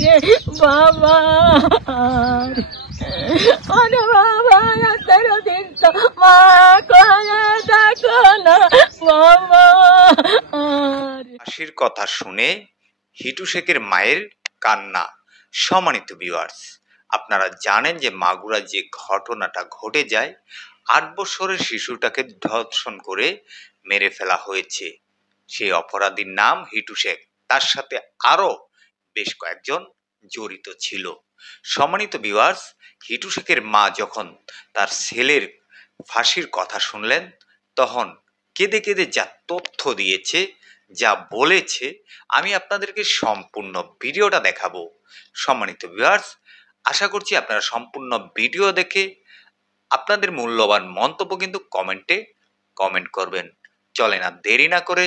রে বাবা ওরে বাবা তেরো দিন তো মা কয়ে দেখো না বাবা। হাসির কথা শুনে হিটু শেখের মায়ের কান্না। সম্মানিত ভিউয়ার্স, আপনারা জানেন যে মাগুরা যে ঘটনাটা ঘটে যায়, 8 বছরের শিশুটাকে ধর্ষণ করে মেরে ফেলা হয়েছে। সেই অপরাধীর নাম হিটু শেখ, তার সাথে আরো বেশ কয়েকজন জড়িত ছিল। সম্মানিত ভিউয়ার্স, হিটু শেখের মা যখন তার ছেলের ফাঁসির কথা শুনলেন, তখন কেঁদে কেঁদে যা তথ্য দিয়েছে, যা বলেছে, আমি আপনাদেরকে সম্পূর্ণ ভিডিওটা দেখাবো। সম্মানিত ভিউয়ার্স, আশা করছি আপনারা সম্পূর্ণ ভিডিও দেখে আপনাদের মূল্যবান মন্তব্য কিন্তু কমেন্টে কমেন্ট করবেন। চলে না দেরি না করে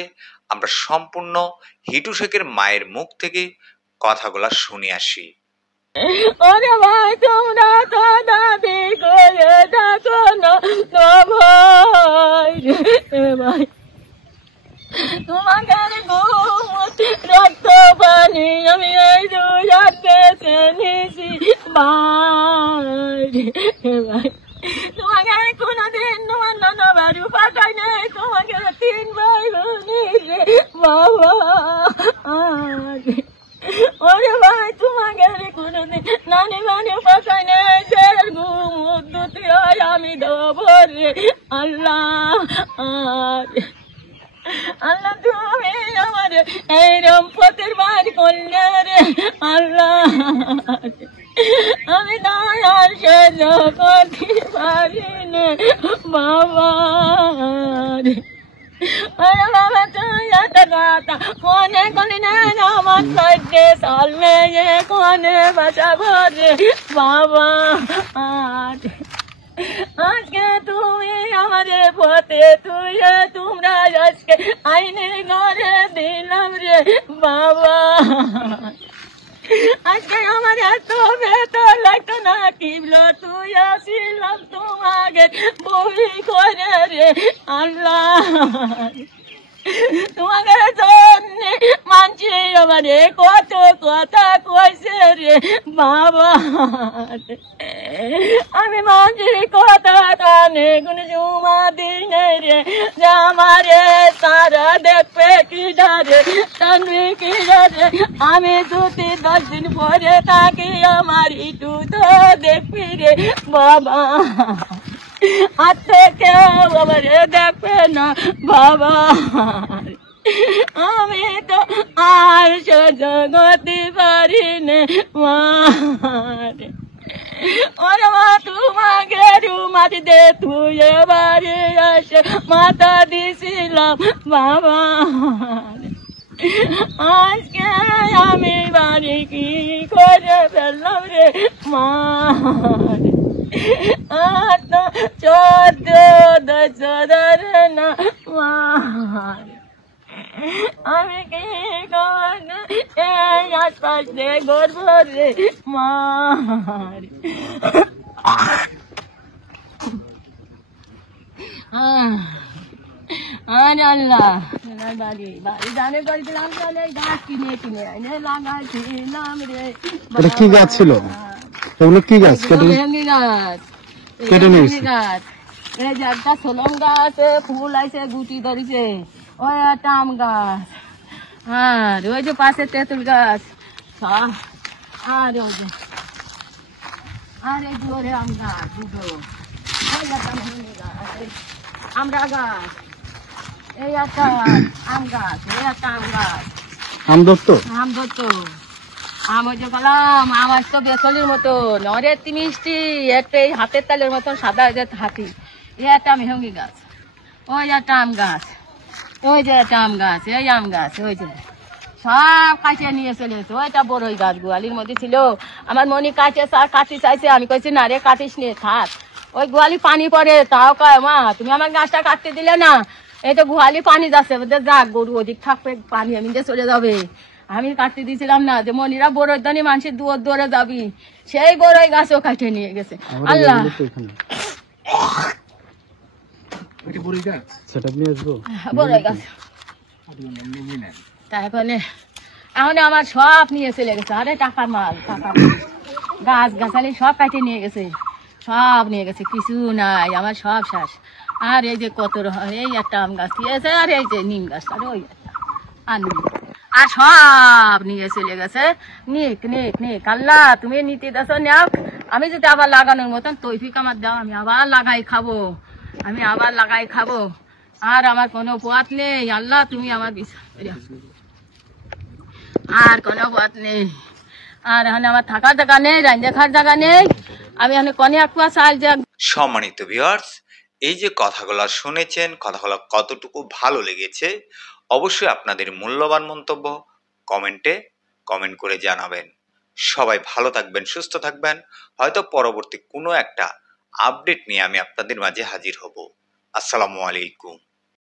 আমরা সম্পূর্ণ হিটু শেখের মায়ের মুখ থেকে কথাগুলো শুনে আসি। ওরে ভাই তোমরা তো দাবি করে দেখো না ভাই ভাই তোমাদের ঘুম রক্ত পানি আমি এই দুয়াতে নিয়েছি ভাই ভাই তোমাকে কোনোদিন তোমার নানা বাড়ি পাঠাই নেই, তোমাকে 3 ভাই বোনের বাবা ওরে ভাই তোমাকে কোনোদিন নানি বাড়ি পাঠাই নেই, ঘুম দুটি হয় আমি দেবো রে আল্লাহ আল্লাহ তুমি আমার এইরম পথের বার করলে রে আল্লাহ আমি দাঁড়ার সহ্য করতে পারি না বাবা अरे बाबा तू याद गाता कोने कोने ना मत करते साल में ये कोने बचा भरे बाबा आज के তুমি আমাদের পথে তুই তোমরা আজকে আইনে ঘরে দিলাম রে বাবা আজকে আমার এত বেতন লাগতো না কিবলো তুই আসিলাম তোমাকে বই করে রে আল্লাহ তোমাকে জন্য মানছি আমারে কত কথা কইছে রে বাবা আমি মানছি কথা কানে কোন জমা দিই নাই রে যে আমারে তারা দেখবে কি ডারে টানবে কি ডারে আমি 2-10 দিন পরে থাকি আমার একটু তো দেখবি রে বাবা আজ থেকে আমারে দেখবে না বাবা আমি তো আর সহ্য করতে পারি না মারে ওরে মা তোমাকে রুমাটি দে তুই বাড়ি আসে মাথা দিছিলাম বাবা আজকে আমি বাড়ি কি করে ফেললাম রে মা 14 না মা আমি কি এই আশপাশ দিয়ে গর্ব রে মা আল্লাহ বাড়ি জানে করেছিলাম তাহলে গাছ কিনে কিনে এনে লাগাইছিলাম রে। কি গাছ ছিল ওগুলো? কি গাছ? ভেঙ্গি গাছ গাছ এই যে একটা সোলম গাছ ফুল আইছে গুটি ধরেছে, ওই একটা আম গাছ আর ওই যে পাশে তেঁতুল গাছ আর ওই যে আর এই দুয়ারে আম গাছ দুটো, ওই একটা ভেঙ্গি গাছ আমরা গাছ এই একটা আম গাছ এই একটা আম গাছ আম ধরতো আম ওই যে বললাম আম আসতো বেসলির মতন অরে মিষ্টি একটা এই হাতের তালের মতন সাদা হয়ে যেত হাতি। এই একটা মেহঙ্গি গাছ, ওই একটা আম গাছ, ওই যে একটা আম গাছ, এই আম গাছ ওই যে সব কাটিয়ে নিয়ে চলে এসে ওইটা বড়ই গাছ গোয়ালির মধ্যে ছিল। আমার মনি কাটি চাইছে, আমি কইছি না রে কাটিস নে থাক, ওই গোয়ালি পানি পড়ে তাও কয় মা তুমি আমার গাছটা কাটতে দিলে না, এই তো গোয়ালি পানি যাচ্ছে যাক গরু ওদিক থাকবে পানি আমি চলে যাবে, আমি কাটতে দিয়েছিলাম না যে মনিরা বড়ই দানি মানুষের দৌড়ে যাবি, সেই বড়ই গাছও কাটে নিয়ে গেছে। আল্লাহ বড়ই গাছ তারপরে এখন আমার সব নিয়ে চলে গেছে। আরে টাকার মাল, টাকার মাল। গাছ গাছালি সব কাটে নিয়ে গেছে, সব নিয়ে গেছে, কিছু নাই, আমার সব শেষ। আর এই যে কত এই একটা আম গাছ দিয়েছে, আর এই যে নিম গাছ, আর ওই একটা আর নিম, আর সব নিয়ে চলে গেছে। নিক নিক নিক, আল্লাহ তুমি নিতে দেছ নাও। আমি যদি আবার লাগানোর মতন তৌফিক আমার দাও, আমি আবার লাগাই খাবো, আমি আবার লাগাই খাবো। আর আমার কোনো পথ নেই, আল্লাহ তুমি আমার বিচার করিয়া। আর কোনো পথ নেই, আর এখানে আমার থাকার জায়গা নেই, রান্না খাওয়ার জায়গা নেই। আমি এখানে কনে একটুয়া চাল যা। সম্মানিত ভিউয়ার্স, এই যে কথাগুলো শুনেছেন, কথাগুলো কতটুকু ভালো লেগেছে অবশ্যই আপনাদের মূল্যবান মন্তব্য কমেন্ট করে জানাবেন। সবাই ভালো থাকবেন, সুস্থ থাকবেন। হয়তো পরবর্তী কোনো একটা আপডেট নিয়ে আমি আপনাদের মাঝে হাজির হব। আসসালামু আলাইকুম।